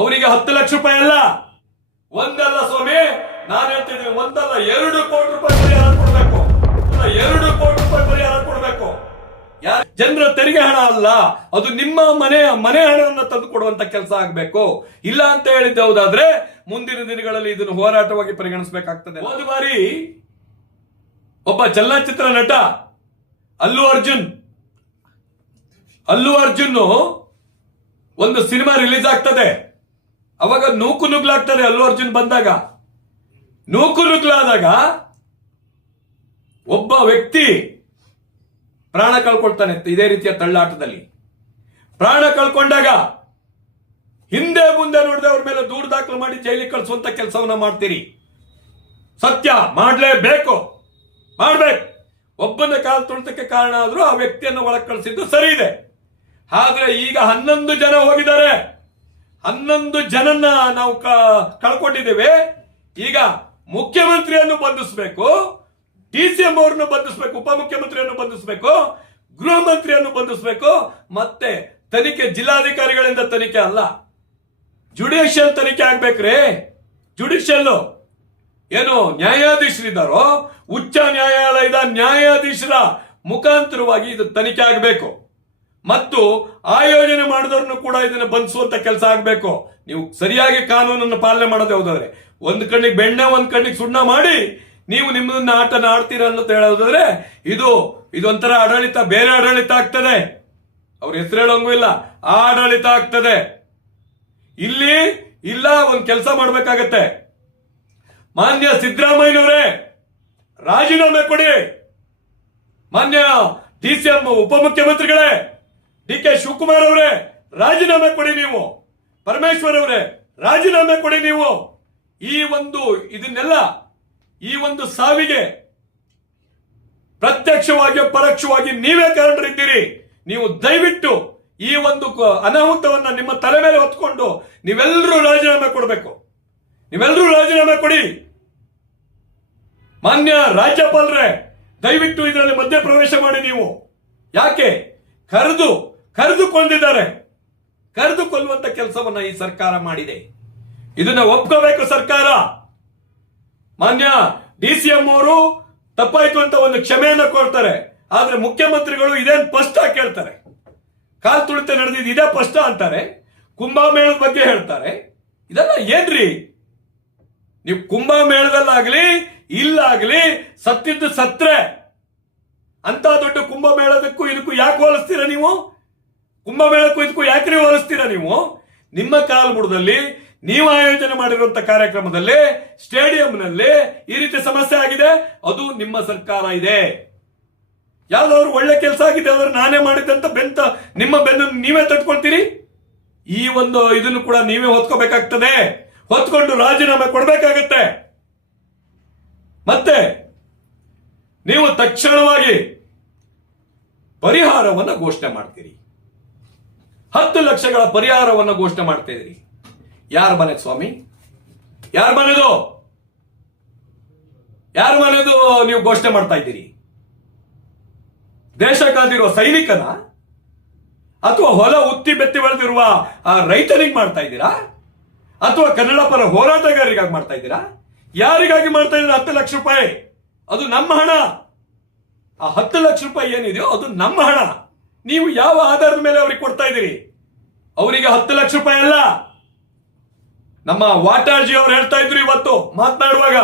ಅವರಿಗೆ 10 ಲಕ್ಷ ರೂಪಾಯಿ ಅಲ್ಲ, ಒಂದಲ್ಲ ಸ್ವಾಮಿ, ನಾನು ಹೇಳ್ತಿದ್ದೀನಿ, ಒಂದಲ್ಲ 2 ಕೋಟಿ ರೂಪಾಯಿ ಪರಿಹಾರ ಕೊಡಬೇಕು. 2 ಕೋಟಿ ರೂಪಾಯಿ ಪರಿಹಾರ ಕೊಡಬೇಕು. ಜನರ ತೆರಿಗೆ ಹಣ ಅಲ್ಲ, ಅದು ನಿಮ್ಮ ಮನೆ ಹಣವನ್ನು ತಂದು ಕೊಡುವಂತ ಕೆಲಸ ಆಗ್ಬೇಕು. ಇಲ್ಲ ಅಂತ ಹೇಳಿದ್ದೆ ಹೌದಾದ್ರೆ ಮುಂದಿನ ದಿನಗಳಲ್ಲಿ ಇದನ್ನು ಹೋರಾಟವಾಗಿ ಪರಿಗಣಿಸಬೇಕಾಗ್ತದೆ. ಒಂದು ಬಾರಿ ಒಬ್ಬ ಚಲನಚಿತ್ರ ನಟ ಅಲ್ಲು ಅರ್ಜುನ್ ಒಂದು ಸಿನಿಮಾ ರಿಲೀಸ್ ಆಗ್ತದೆ. ಅವಾಗ ನೂಕು ನುಗ್ಲಾಗ್ತದೆ. ಅಲ್ಲು ಅರ್ಜುನ್ ಬಂದಾಗ ನೂಕು ನುಗ್ಲಾದಾಗ ಒಬ್ಬ ವ್ಯಕ್ತಿ ಪ್ರಾಣ ಕಳ್ಕೊಳ್ತಾನೆ. ಇದೇ ರೀತಿಯ ತಳ್ಳಾಟದಲ್ಲಿ ಪ್ರಾಣ ಕಳ್ಕೊಂಡಾಗ ಹಿಂದೆ ಮುಂದೆ ನೋಡದೆ ಅವ್ರ ಮೇಲೆ ದೂರು ದಾಖಲು ಮಾಡಿ ಜೈಲಿಗೆ ಕಳಿಸುವಂತ ಕೆಲಸವನ್ನ ಮಾಡ್ತೀರಿ. ಸತ್ಯ ಮಾಡ್ಲೇಬೇಕು. ಒಬ್ಬನ ಕಾಲು ತುಳಿತಕ್ಕೆ ಕಾರಣ ಆದ್ರೂ ಆ ವ್ಯಕ್ತಿಯನ್ನು ಒಳಗೆ ಕಳಿಸಿದ್ದು ಸರಿ ಇದೆ. ಆದ್ರೆ ಈಗ 11 ಜನ ಹೋಗಿದ್ದಾರೆ. 11 ಜನನ್ನ ನಾವು ಕಳ್ಕೊಂಡಿದ್ದೇವೆ. ಈಗ ಮುಖ್ಯಮಂತ್ರಿಯನ್ನು ಬಂಧಿಸಬೇಕು, DCM ಅವರನ್ನು ಬಂಧಿಸಬೇಕು, ಉಪಮುಖ್ಯಮಂತ್ರಿಯನ್ನು ಬಂಧಿಸಬೇಕು, ಗೃಹ ಮಂತ್ರಿಯನ್ನು ಬಂಧಿಸಬೇಕು. ಮತ್ತೆ ತನಿಖೆ ಜಿಲ್ಲಾಧಿಕಾರಿಗಳಿಂದ ತನಿಖೆ ಅಲ್ಲ, ಜುಡಿಷಿಯಲ್ ತನಿಖೆ ಆಗ್ಬೇಕ್ರಿ. ಜುಡಿಷಿಯಲ್ ಏನು ನ್ಯಾಯಾಧೀಶರಿದ್ದಾರೋ ಉಚ್ಚ ನ್ಯಾಯಾಲಯದ ನ್ಯಾಯಾಧೀಶರ ಮುಖಾಂತರವಾಗಿ ಇದು ತನಿಖೆ ಆಗಬೇಕು. ಮತ್ತು ಆಯೋಜನೆ ಮಾಡಿದವ್ರನ್ನು ಕೂಡ ಇದನ್ನು ಬಂಧಿಸುವಂತ ಕೆಲಸ ಆಗಬೇಕು. ನೀವು ಸರಿಯಾಗಿ ಕಾನೂನನ್ನು ಪಾಲನೆ ಮಾಡೋದು ಯಾವುದಾದ್ರೆ, ಒಂದ್ ಕಣ್ಣಿಗೆ ಬೆಣ್ಣೆ ಒಂದ್ ಕಣ್ಣಿಗೆ ಸುಣ್ಣ ಮಾಡಿ ನೀವು ನಿಮ್ಮನ್ನ ಆಟನ ಆಡ್ತೀರ ಅಂತ ಹೇಳೋದಾದ್ರೆ ಇದೊಂಥರ ಆಡಳಿತ, ಬೇರೆ ಆಡಳಿತ ಆಗ್ತದೆ. ಅವ್ರ ಹೆಸರು ಹೇಳೋಂಗೂ ಇಲ್ಲ, ಆಡಳಿತ ಆಗ್ತದೆ. ಇಲ್ಲಿ ಇಲ್ಲ, ಒಂದ್ ಕೆಲಸ ಮಾಡ್ಬೇಕಾಗತ್ತೆ. ಮಾನ್ಯ ಸಿದ್ದರಾಮಯ್ಯನವರೇ ರಾಜೀನಾಮೆ ಕೊಡಿ. ಮಾನ್ಯ DCM ಉಪಮುಖ್ಯಮಂತ್ರಿಗಳೇ DK ಶಿವಕುಮಾರ್ ಅವರೇ ರಾಜೀನಾಮೆ ಕೊಡಿ. ನೀವು ಪರಮೇಶ್ವರ್ ಅವರೇ ರಾಜೀನಾಮೆ ಕೊಡಿ. ನೀವು ಈ ಒಂದು ಸಾವಿಗೆ ಪ್ರತ್ಯಕ್ಷವಾಗಿ ಪರೋಕ್ಷವಾಗಿ ನೀವೇ ಕಾರಣರಿದ್ದೀರಿ. ನೀವು ದಯವಿಟ್ಟು ಈ ಒಂದು ಅನಾಹುತವನ್ನ ನಿಮ್ಮ ತಲೆ ಮೇಲೆ ಹೊತ್ಕೊಂಡು ನೀವೆಲ್ಲರೂ ರಾಜೀನಾಮೆ ಕೊಡಬೇಕು. ನೀವೆಲ್ಲರೂ ರಾಜೀನಾಮೆ ಕೊಡಿ. ಮಾನ್ಯ ರಾಜ್ಯಪಾಲರೇ ದಯವಿಟ್ಟು ಇದರಲ್ಲಿ ಮಧ್ಯಪ್ರವೇಶ ಮಾಡಿ. ನೀವು ಯಾಕೆ ಕರೆದುಕೊಂಡಿದ್ದಾರೆ? ಕರೆದುಕೊಳ್ಳುವಂತ ಕೆಲಸವನ್ನ ಈ ಸರ್ಕಾರ ಮಾಡಿದೆ. ಇದನ್ನ ಒಪ್ಕೋಬೇಕು ಸರ್ಕಾರ. ಮಾನ್ಯ DCM ಅವರು ತಪ್ಪಾಯ್ತು ಅಂತ ಒಂದು ಕ್ಷಮೆಯನ್ನ ಕೊಡ್ತಾರೆ. ಆದ್ರೆ ಮುಖ್ಯಮಂತ್ರಿಗಳು ಇದೇನ್ ಸ್ಪಷ್ಟ ಕೇಳ್ತಾರೆ. ಕಾಲ್ ತುಳಿತ ನಡೆದಿದ್ದು ಇದೇ ಸ್ಪಷ್ಟ ಅಂತಾರೆ. ಕುಂಭಮೇಳದ ಬಗ್ಗೆ ಹೇಳ್ತಾರೆ. ಇದೆಲ್ಲ ಏನ್ರಿ? ನೀವು ಕುಂಭಮೇಳದಲ್ಲಾಗ್ಲಿ ಇಲ್ಲಾಗ್ಲಿ ಸತ್ತಿದ್ದು ಸತ್ರೆ ಅಂತ ದೊಡ್ಡ ಕುಂಭಮೇಳದಕ್ಕೂ ಇದಕ್ಕೂ ಯಾಕೆ ಹೋಲಿಸ್ತೀರಾ ನೀವು? ಕುಂಭಮೇಳಕ್ಕೂ ಇದಕ್ಕೂ ಯಾಕ್ರಿ ಹೋಲಿಸ್ತೀರಾ ನೀವು? ನಿಮ್ಮ ಕಾಲ್ಬುಡದಲ್ಲಿ ನೀವು ಆಯೋಜನೆ ಮಾಡಿರುವಂತ ಕಾರ್ಯಕ್ರಮದಲ್ಲಿ ಸ್ಟೇಡಿಯಂನಲ್ಲಿ ಈ ರೀತಿ ಸಮಸ್ಯೆ ಆಗಿದೆ. ಅದು ನಿಮ್ಮ ಸರ್ಕಾರ ಇದೆ. ಯಾವ್ದಾದ್ರು ಒಳ್ಳೆ ಕೆಲಸ ಆಗಿದೆ ಆದ್ರೆ ನಾನೇ ಮಾಡಿದ್ದಂತ ನಿಮ್ಮ ಬೆನ್ನನ್ನು ನೀವೇ ತಟ್ಕೊಳ್ತೀರಿ. ಈ ಒಂದು ಇದನ್ನು ಕೂಡ ನೀವೇ ಹೊತ್ಕೋಬೇಕಾಗ್ತದೆ. ಹೊತ್ಕೊಂಡು ರಾಜೀನಾಮೆ ಕೊಡಬೇಕಾಗತ್ತೆ. ಮತ್ತೆ ನೀವು ತಕ್ಷಣವಾಗಿ ಪರಿಹಾರವನ್ನು ಘೋಷಣೆ ಮಾಡ್ತೀರಿ. 10 ಲಕ್ಷಗಳ ಪರಿಹಾರವನ್ನು ಘೋಷಣೆ ಮಾಡ್ತಾ ಇದ್ದೀರಿ. ಯಾರ ಮನೆ ಸ್ವಾಮಿ? ಯಾರ ಮನೆದು ನೀವು ಘೋಷಣೆ ಮಾಡ್ತಾ ಇದ್ದೀರಿ? ದೇಶ ಕಾದಿರುವ ಸೈನಿಕನ ಅಥವಾ ಹೊಲ ಉತ್ತಿ ಬೆತ್ತಿ ಬೆಳೆದಿರುವ ರೈತನಿಗೆ ಮಾಡ್ತಾ ಇದ್ದೀರಾ? ಅಥವಾ ಕನ್ನಡ ಪರ ಹೋರಾಟಗಾರರಿಗಾಗಿ ಮಾಡ್ತಾ ಇದ್ದೀರಾ? ಯಾರಿಗಾಗಿ ಮಾಡ್ತಾ ಇದ್ದೀರಾ? 10 ಲಕ್ಷ ರೂಪಾಯಿ ಅದು ನಮ್ಮ ಹಣ. ಆ 10 ಲಕ್ಷ ರೂಪಾಯಿ ಏನಿದೆಯೋ ಅದು ನಮ್ಮ ಹಣ. ನೀವು ಯಾವ ಆಧಾರದ ಮೇಲೆ ಅವ್ರಿಗೆ ಕೊಡ್ತಾ ಇದ್ದೀರಿ? ಅವರಿಗೆ 10 ಲಕ್ಷ ರೂಪಾಯಿ ಅಲ್ಲ. ನಮ್ಮ ವಾಟಾಳ್ಜಿ ಅವರು ಹೇಳ್ತಾ ಇದ್ರು ಇವತ್ತು ಮಾತನಾಡುವಾಗ,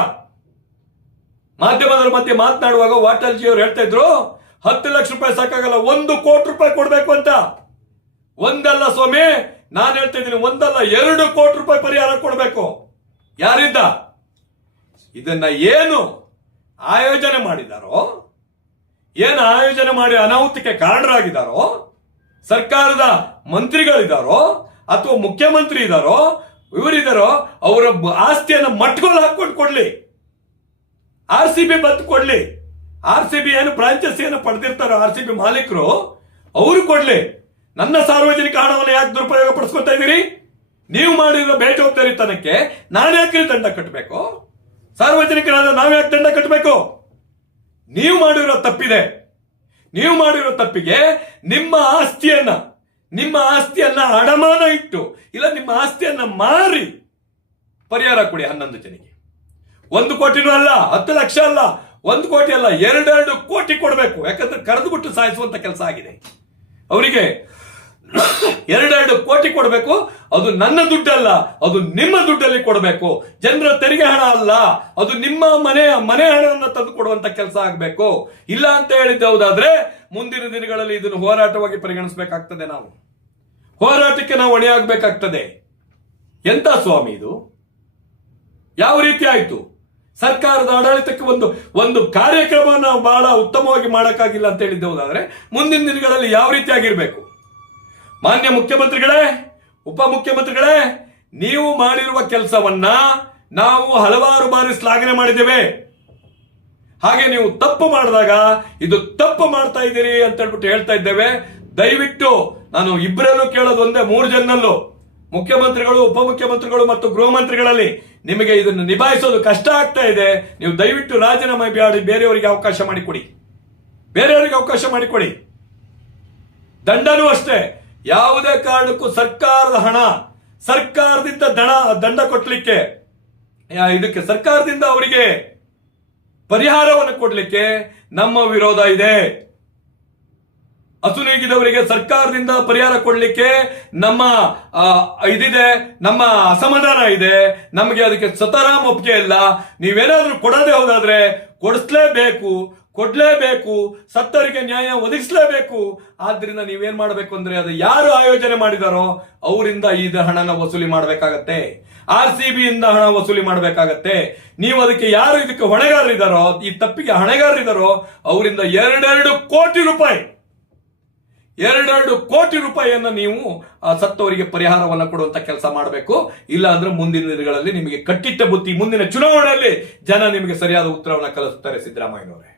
ಮಾಧ್ಯಮದವರ ಮಧ್ಯೆ ಮಾತನಾಡುವಾಗ ವಾಟಾಳ್ಜಿ ಅವರು ಹೇಳ್ತಾ ಇದ್ರು 10 ಲಕ್ಷ ರೂಪಾಯಿ ಸಾಕಾಗಲ್ಲ, 1 ಕೋಟಿ ರೂಪಾಯಿ ಕೊಡ್ಬೇಕು ಅಂತ. ಒಂದಲ್ಲ ಸ್ವಾಮಿ, ನಾನು ಹೇಳ್ತಾ ಇದ್ದೀನಿ, ಒಂದಲ್ಲ 2 ಕೋಟಿ ರೂಪಾಯಿ ಪರಿಹಾರ ಕೊಡಬೇಕು. ಯಾರಿಂದ? ಇದನ್ನ ಏನು ಆಯೋಜನೆ ಮಾಡಿದಾರೋ, ಏನು ಆಯೋಜನೆ ಮಾಡಿ ಅನಾಹುತಕ್ಕೆ ಕಾರಣರಾಗಿದ್ದಾರೋ, ಸರ್ಕಾರದ ಮಂತ್ರಿಗಳಿದ್ದಾರೋ ಅಥವಾ ಮುಖ್ಯಮಂತ್ರಿ ಇದ್ದಾರೋ, ಇವರಿದ್ದಾರೋ, ಅವರ ಆಸ್ತಿಯನ್ನು ಮಟ್ಗೋಲು ಹಾಕೊಂಡು ಕೊಡ್ಲಿ. RCB ಬಂದು ಕೊಡ್ಲಿ. RCB ಏನು ಫ್ರಾಂಚೈಸಿ ಏನು ಪಡೆದಿರ್ತಾರೋ RCB ಮಾಲೀಕರು, ಅವರು ಕೊಡ್ಲಿ. ನನ್ನ ಸಾರ್ವಜನಿಕ ಹಣವನ್ನು ಯಾಕೆ ದುರುಪಯೋಗ ಪಡಿಸ್ಕೊತಾ ಇದ್ದೀರಿ? ನೀವು ಮಾಡಿರೋ ಬೇಜವಾಬ್ದಾರಿತನಕ್ಕೆ ನಾನು ಯಾಕೆ ದಂಡ ಕಟ್ಟಬೇಕು? ಸಾರ್ವಜನಿಕರಾದ ನಾವು ಯಾಕೆ ದಂಡ ಕಟ್ಟಬೇಕು? ನೀವು ಮಾಡಿರೋ ತಪ್ಪಿದೆ. ನೀವು ಮಾಡಿರೋ ತಪ್ಪಿಗೆ ನಿಮ್ಮ ಆಸ್ತಿಯನ್ನ, ನಿಮ್ಮ ಆಸ್ತಿಯನ್ನ ಅಡಮಾನ ಇಟ್ಟು ಇಲ್ಲ ನಿಮ್ಮ ಆಸ್ತಿಯನ್ನ ಮಾರಿ ಪರಿಹಾರ ಕೊಡಿ 11 ಜನಿಗೆ. 1 ಕೋಟಿನೂ ಅಲ್ಲ, 10 ಲಕ್ಷ ಅಲ್ಲ, 1 ಕೋಟಿ ಅಲ್ಲ, 2 ಕೋಟಿ ಕೊಡಬೇಕು. ಯಾಕಂದ್ರೆ ಕರೆದು ಬಿಟ್ಟು ಸಾಯಿಸುವಂತ ಕೆಲಸ ಆಗಿದೆ ಅವರಿಗೆ. 2 ಕೋಟಿ ಕೊಡಬೇಕು. ಅದು ನನ್ನ ದುಡ್ಡಲ್ಲ, ಅದು ನಿಮ್ಮ ದುಡ್ಡಲ್ಲಿ ಕೊಡಬೇಕು. ಜನರ ತೆರಿಗೆ ಹಣ ಅಲ್ಲ, ಅದು ನಿಮ್ಮ ಮನೆ ಹಣವನ್ನು ತಂದು ಕೊಡುವಂತ ಕೆಲಸ ಆಗಬೇಕು. ಇಲ್ಲ ಅಂತ ಹೇಳಿದ್ದೆ ಹೌದಾದ್ರೆ ಮುಂದಿನ ದಿನಗಳಲ್ಲಿ ಇದನ್ನು ಹೋರಾಟವಾಗಿ ಪರಿಗಣಿಸಬೇಕಾಗ್ತದೆ. ನಾವು ಹೋರಾಟಕ್ಕೆ ನಾವು ಹೊಣೆಯಾಗಬೇಕಾಗ್ತದೆ. ಎಂತ ಸ್ವಾಮಿ ಇದು? ಯಾವ ರೀತಿ ಆಯ್ತು? ಸರ್ಕಾರದ ಆಡಳಿತಕ್ಕೆ ಒಂದು ಕಾರ್ಯಕ್ರಮವನ್ನು ಬಹಳ ಉತ್ತಮವಾಗಿ ಮಾಡಕ್ಕಾಗಿಲ್ಲ ಅಂತ ಹೇಳಿದ್ದೆ ಹೌದಾದ್ರೆ ಮುಂದಿನ ದಿನಗಳಲ್ಲಿ ಯಾವ ರೀತಿ ಆಗಿರ್ಬೇಕು? ಮಾನ್ಯ ಮುಖ್ಯಮಂತ್ರಿಗಳೇ, ಉಪಮುಖ್ಯಮಂತ್ರಿಗಳೇ, ನೀವು ಮಾಡಿರುವ ಕೆಲಸವನ್ನ ನಾವು ಹಲವಾರು ಬಾರಿ ಶ್ಲಾಘನೆ ಮಾಡಿದ್ದೇವೆ. ಹಾಗೆ ನೀವು ತಪ್ಪು ಮಾಡಿದಾಗ ಇದು ತಪ್ಪು ಮಾಡ್ತಾ ಇದ್ದೀರಿ ಅಂತ ಹೇಳ್ಬಿಟ್ಟು ಹೇಳ್ತಾ ಇದ್ದೇವೆ. ದಯವಿಟ್ಟು ನಾನು ಇಬ್ಬರಲ್ಲೂ ಕೇಳೋದು ಒಂದೇ, 3 ಜನರಲ್ಲೂ ಮುಖ್ಯಮಂತ್ರಿಗಳು, ಉಪಮುಖ್ಯಮಂತ್ರಿಗಳು ಮತ್ತು ಗೃಹ ಮಂತ್ರಿಗಳಲ್ಲಿ ನಿಮಗೆ ಇದನ್ನು ನಿಭಾಯಿಸೋದು ಕಷ್ಟ ಆಗ್ತಾ ಇದೆ. ನೀವು ದಯವಿಟ್ಟು ರಾಜೀನಾಮೆ ಮಾಡಿ ಬೇರೆಯವರಿಗೆ ಅವಕಾಶ ಮಾಡಿಕೊಡಿ. ದಂಡನೂ ಅಷ್ಟೇ. ಯಾವುದೇ ಕಾರಣಕ್ಕೂ ಸರ್ಕಾರದ ಹಣ, ಸರ್ಕಾರದಿಂದ ದಂಡ ಕೊಡ್ಲಿಕ್ಕೆ, ಇದಕ್ಕೆ ಸರ್ಕಾರದಿಂದ ಅವರಿಗೆ ಪರಿಹಾರವನ್ನು ಕೊಡ್ಲಿಕ್ಕೆ ನಮ್ಮ ವಿರೋಧ ಇದೆ. ಅಸುನೀಗಿದವರಿಗೆ ಸರ್ಕಾರದಿಂದ ಪರಿಹಾರ ಕೊಡ್ಲಿಕ್ಕೆ ನಮ್ಮ ಇದಿದೆ, ನಮ್ಮ ಅಸಮಾಧಾನ ಇದೆ. ನಮಗೆ ಅದಕ್ಕೆ ಸತರಾಮ್ ಒಪ್ಪಿಗೆ ಇಲ್ಲ. ನೀವೇನಾದ್ರೂ ಕೊಡೋದೇ ಹೋದಾದ್ರೆ ಕೊಡ್ಲೇಬೇಕು, ಸತ್ತವರಿಗೆ ನ್ಯಾಯ ಒದಗಿಸಲೇಬೇಕು. ಆದ್ರಿಂದ ನೀವೇನ್ ಮಾಡಬೇಕು ಅಂದ್ರೆ ಅದು ಯಾರು ಆಯೋಜನೆ ಮಾಡಿದಾರೋ ಅವರಿಂದ ಈ ಹಣನ ವಸೂಲಿ ಮಾಡಬೇಕಾಗತ್ತೆ. RCB ಇಂದ ಹಣ ವಸೂಲಿ ಮಾಡಬೇಕಾಗತ್ತೆ. ನೀವು ಅದಕ್ಕೆ ಯಾರು ಇದಕ್ಕೆ ಹೊಣೆಗಾರರಿದ್ದಾರೋ, ಈ ತಪ್ಪಿಗೆ ಹೊಣೆಗಾರರಿದ್ದಾರೋ ಅವರಿಂದ 2 ಕೋಟಿ ರೂಪಾಯಿಯನ್ನ ನೀವು ಸತ್ತವರಿಗೆ ಪರಿಹಾರವನ್ನ ಕೊಡುವಂತ ಕೆಲಸ ಮಾಡಬೇಕು. ಇಲ್ಲ ಅಂದ್ರೆ ಮುಂದಿನ ದಿನಗಳಲ್ಲಿ ನಿಮಗೆ ಕಟ್ಟಿಟ್ಟ ಬುತ್ತಿ, ಮುಂದಿನ ಚುನಾವಣೆಯಲ್ಲಿ ಜನ ನಿಮಗೆ ಸರಿಯಾದ ಉತ್ತರವನ್ನ ಕಲಿಸುತ್ತಾರೆ ಸಿದ್ದರಾಮಯ್ಯನವರೇ.